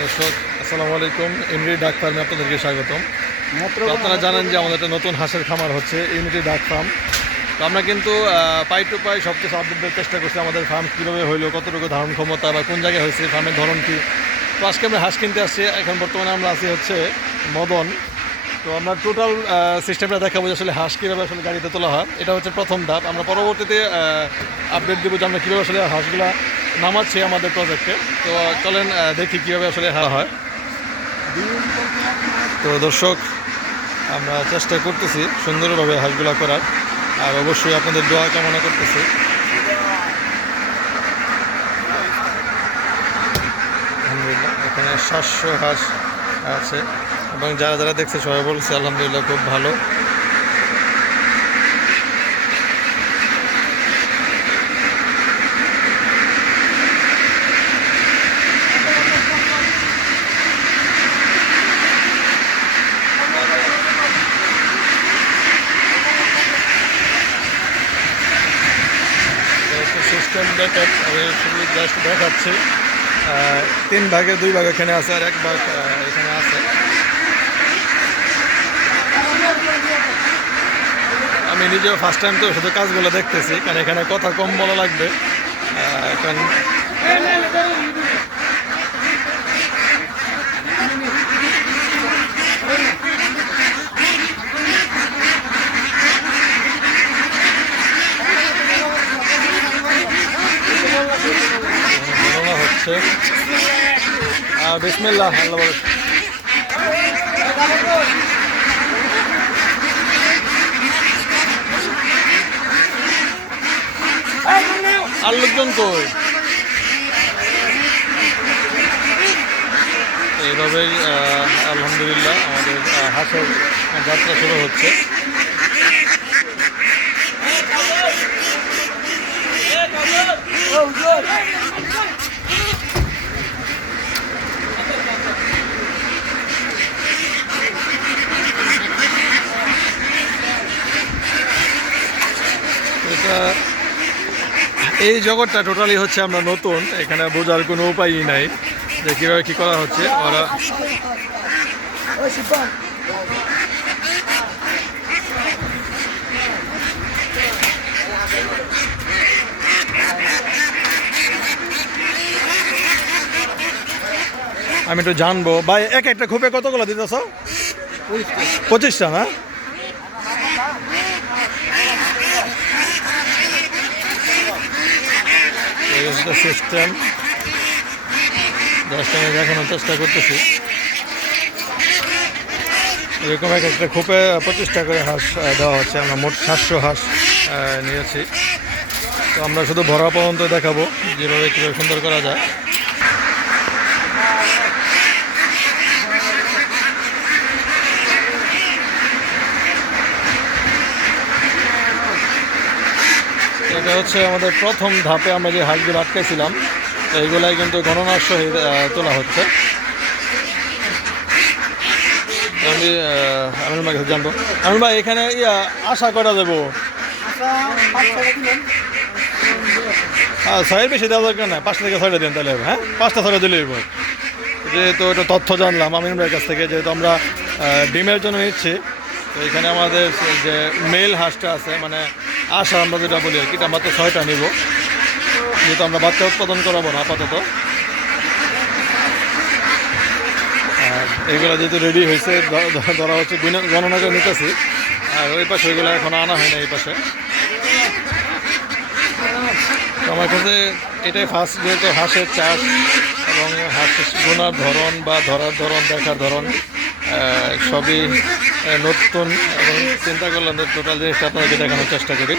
দর্শক আসসালামু আলাইকুম। ইউনিটি ডাক ফার্মে আপনাদেরকে স্বাগতম। আপনারা জানেন যে আমাদের একটা নতুন হাঁসের খামার হচ্ছে ইউনিটি ডাক ফার্ম। তো আমরা কিন্তু পাই টু পাই সব কিছু আপডেট দেওয়ার চেষ্টা করছি, আমাদের ফার্ম কীভাবে হইলো, কতটুকু ধারণ ক্ষমতা বা কোন জায়গায় হয়েছে, ফার্মের ধরন কী। তো আজকে আমরা হাঁস কিনতে আসছি। এখন বর্তমানে আমরা আছি হচ্ছে মদন। তো আমরা টোটাল সিস্টেমটা দেখাবো যে আসলে হাঁস কীভাবে আসলে গাড়িতে তোলা হয়। এটা হচ্ছে প্রথম ধাপ। আমরা পরবর্তীতে আপডেট দেবো যে আমরা কীভাবে আসলে হাঁসগুলা নামাচ্ছি আমাদের প্রজেক্টে। তো চলেন দেখি কীভাবে আসলে হয়। তো দর্শক আমরা চেষ্টা করতেছি সুন্দরভাবে হাঁসগুলা করার, আর অবশ্যই আপনাদের দোয়া কামনা করতেছি। আলহামদুলিল্লাহ এখানে 700 হাঁস আছে এবং যারা যারা দেখছে সবাই বলছে আলহামদুলিল্লাহ খুব ভালো। সিস্টেম দেখেন, আমি শুধু জাস্ট দেখাচ্ছি। 3 ভাগে 2 ভাগ এখানে আছে আর 1 ভাগ এখানে আছে। আমি নিজেও ফার্স্ট টাইম তো শুধু কাজগুলো দেখতেছি, কারণ এখানে কথা কম বলা লাগবে। এখন হচ্ছে বিসমিল্লাহ আল্লাহ বলে। আর লোকজন কই? এইভাবেই আলহামদুলিল্লাহ আমাদের হাঁসের যাত্রা শুরু হচ্ছে। এই জগৎটা টোটালি হচ্ছে আমরা নতুন, এখানে বোঝার কোনো উপায়ই নাই যে কীভাবে কী করা হচ্ছে। ওরা আমি একটু জানবো ভাই, একটা খোপে কতগুলো দিতেছ? 25টা না? সিস্টেম জাস্ট আমি দেখানোর চেষ্টা করতেছি। এরকম একটা খোপে 25টা করে হাঁস দেওয়া হচ্ছে। আমরা মোট 700 হাঁস নিয়েছি। তো আমরা শুধু ভরা পর্যন্ত দেখাবো যেভাবে কীভাবে সুন্দর করা যায়। এটা হচ্ছে আমাদের প্রথম ধাপে আমরা যে হাঁসগুলো আটকেছিলাম, তো এইগুলাই কিন্তু গণনার সহিত তোলা হচ্ছে। আমি আমিনুল ভাই কাছে জানবো। আমিনুল ভাই এখানে আশা করা যাবো? হ্যাঁ, 6-এর বেশি দেওয়া দরকার না, 5টা থেকে 6টা দিন তাহলে। হ্যাঁ, 5টা 6টা দিলেই হবে। যেহেতু এটা তথ্য জানলাম আমিনুল ভাইয়ের কাছ থেকে, যেহেতু আমরা ডিমের জন্য নিচ্ছি। তো এখানে আমাদের যে মেল হাঁসটা আছে, মানে আশা আমরা যেটা বলি আর কি, আমরা তো 6টা নিব, যেহেতু আমরা বাচ্চা উৎপাদন করাবো না আপাতত। আর এইগুলো যেহেতু রেডি হয়েছে, ধরা হচ্ছে গণনা করে নিতেছি। আর ওই পাশে ওইগুলো এখন আনা হয় না এই পাশে। তো আমার কাছে এটাই ফার্স্ট, যেহেতু হাঁসের চাষ এবং হাঁসের গোনার ধরন বা ধরার ধরন, দেখার ধরন সবই নতুন, এবং চিন্তা করলাম টোটাল জিনিসটা আপনাদেরকে দেখানোর চেষ্টা করি।